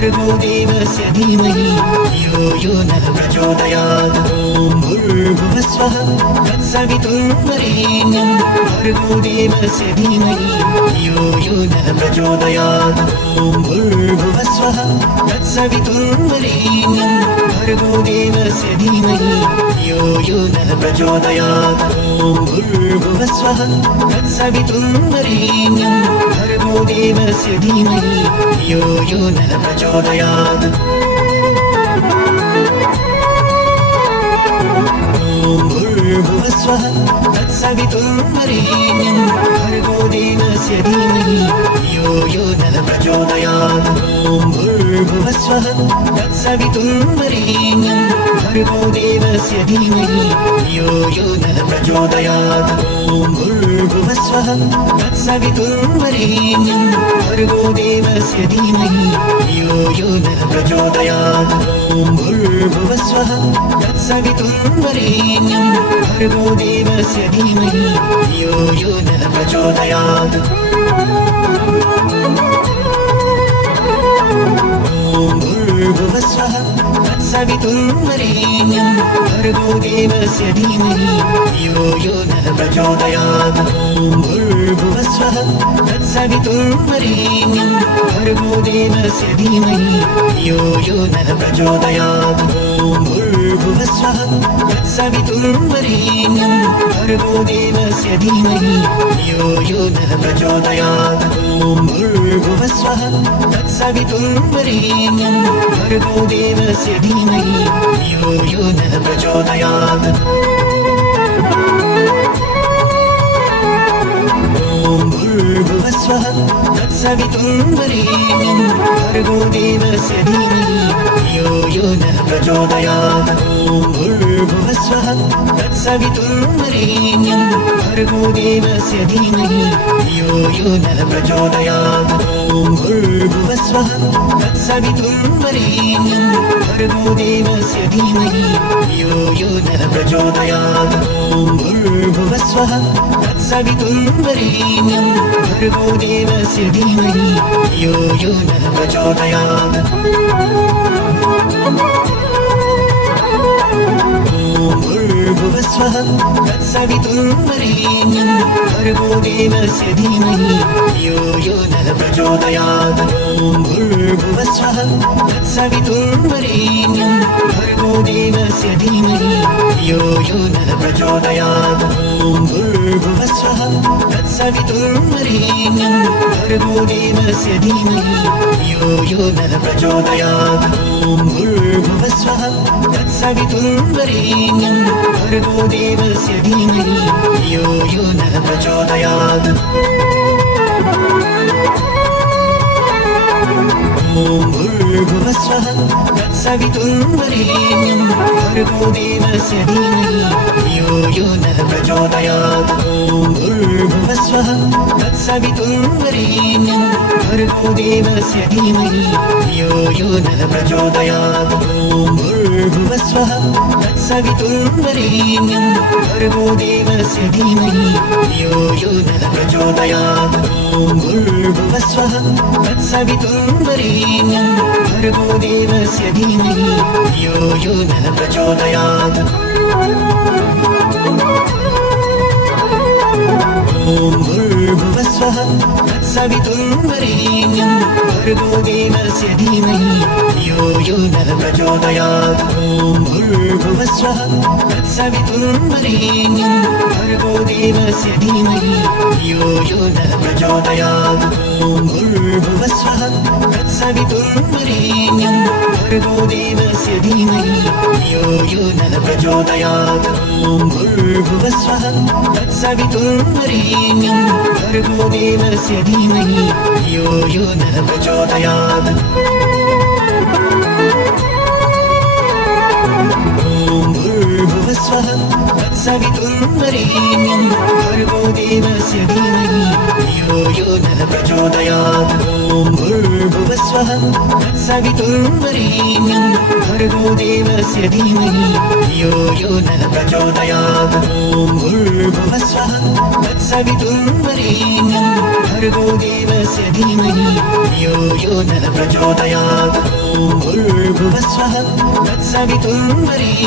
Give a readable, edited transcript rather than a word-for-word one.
भर्गो देवस्य धीमहि धियो यो नः प्रचोदयात्। ॐ भूर्भुवस्वः तत्सवितुर्वरेण्यं भर्गो देवस्य धीमहि धियो यो नः प्रचोदयात्। ॐ भूर्भुवस्वः तत्सवितुर्वरेण्यं भर्गो देवस्य धीमहि धियो यो नः प्रचोदयात्। ॐ भूर्भुवस्वः तत्सवितुर्वरेण्यं भर्गो देवस्य धीमहि धियो यो नः प्रचोदयात्। भूर्भुवस्वः तत्सवितुर्वरेण्यं भर्गो देवस्य धीमहि धियो यो नः प्रचोदयात्। ॐ भूर्भुवस्वः तत्सवितुर्वरेण्यं भर्गो देवस्य धीमहि धियो यो नः प्रचोदयात्। ॐ भूर्भुवस्वः तत्सवितुर्वरेण्यं भर्गो देवस्य धीमहि धियो यो नः प्रचोदयात्। ॐ भूर्भुवस्वः तत्सवितुर्वरेण्यं भर्गो देवस्य धीमहि धियो यो नः प्रचोदयात्। भूर्भुवस्वः तत्सवितुर्वरेण्यं भर्गो देवस्य धीमहि धियो यो नः प्रचोदयात्। ॐ भूर्भुवस्वः तत्सवितुर्वरेण्यं भर्गो देवस्य धीमहि धियो यो नः प्रचोदयात्। ॐ भूर्भुवस्वः तत्सवितुर्वरेण्यं भर्गो देवस्य धीमहि धियो यो नः प्रचोदयात्। ॐ भूर्भुवस्वः तत्सवितुर्वरेण्यं भर्गो देवस्य धीमहि धियो यो नः प्रचोदयात्। भूर्भुवस्वः तत्सवितुर्वरेण्यं भर्गो देवस्य धीमहि धियो यो नः प्रचोदयात्। ॐ भूर्भुवस्वः तत्सवितुर्वरेण्यं भर्गो देवस्य धीमहि धियो यो नः प्रचोदयात्। ॐ भूर्भुवस्वः तत्सवितुर्वरेण्यं भर्गो देवस्य धीमहि धियो यो नः प्रचोदयात्। ॐ भूर्भुवस्वः तत्सवितुर्वरेण्यं भर्गो देवस्य धीमहि धियो यो नः प्रचोदयात्। भूर्भुवस्वः तत्सवितुर्वरेण्यं भर्गो देवस्य धीमहि धियो यो नः प्रचोदयात्। ॐ भूर्भुवस्वः तत्सवितुर्वरेण्यं भर्गो देवस्य धीमहि धियो यो नः प्रचोदयात्। ॐ भूर्भुवस्वः तत्सवितुर्वरेण्यं भर्गो देवस्य धीमहि धियो यो नः प्रचोदयात्। ॐ भूर्भुवस्वः तत्सवितुर्वरेण्यं भर्गो देवस्य धीमहि धियो यो नः प्रचोदयात्। भूर्भुवस्वः तत्सवितुर्वरेण्यं भर्गो देवस्य धीमहि धियो यो नः प्रचोदयात्। ॐ भूर्भुवस्वः तत्सवितुर्वरेण्यं भर्गो देवस्य धीमहि धियो यो नः प्रचोदयात्। ॐ भूर्भुवस्वः तत्सवितुर्वरेण्यं भर्गो देवस्य धीमहि धियो यो नः प्रचोदयात्। ॐ भूर्भुवस्वः तत्सवितुर्वरेण्यं भर्गो देवस्य धीमहि धियो यो नः प्रचोदयात्। भूर्भुवस्वः तत्सवितुर्वरेण्यं भर्गो देवस्य धीमहि धियो यो नः प्रचोदयात्। ॐ भूर्भुवस्वः तत्सवितुर्वरेण्यं भर्गो देवस्य धीमहि धियो यो नः प्रचोदयात्। ॐ भूर्भुवस्वः तत्सवितुर्वरेण्यं भर्गो देवस्य धीमहि धियो यो नः प्रचोदयात्। ॐ भूर्भुवस्वः तत्सवितुर्वरेण्यं भर्गो देवस्य धीमहि धियो यो नः प्रचोदयात्। भूर्भुवस्वः स्वः तत्सवितुर्वरेण्यं भर्गो देवस्य धीमहि धियो यो नः प्रचोदयात् ॐ भूर्भुवः स्वः तत्सवितुर्वरेण्यं भर्गो देवस्य धीमहि धियो यो नः प्रचोदयात् ॐ भूर्भुवः स्वः तत्सवितुर्वरेण्यं भर्गो देवस्य धीमहि धियो यो नः प्रचोदयात् ॐ भूर्भुवः स्वः तत्सवितुर्वरेण्यं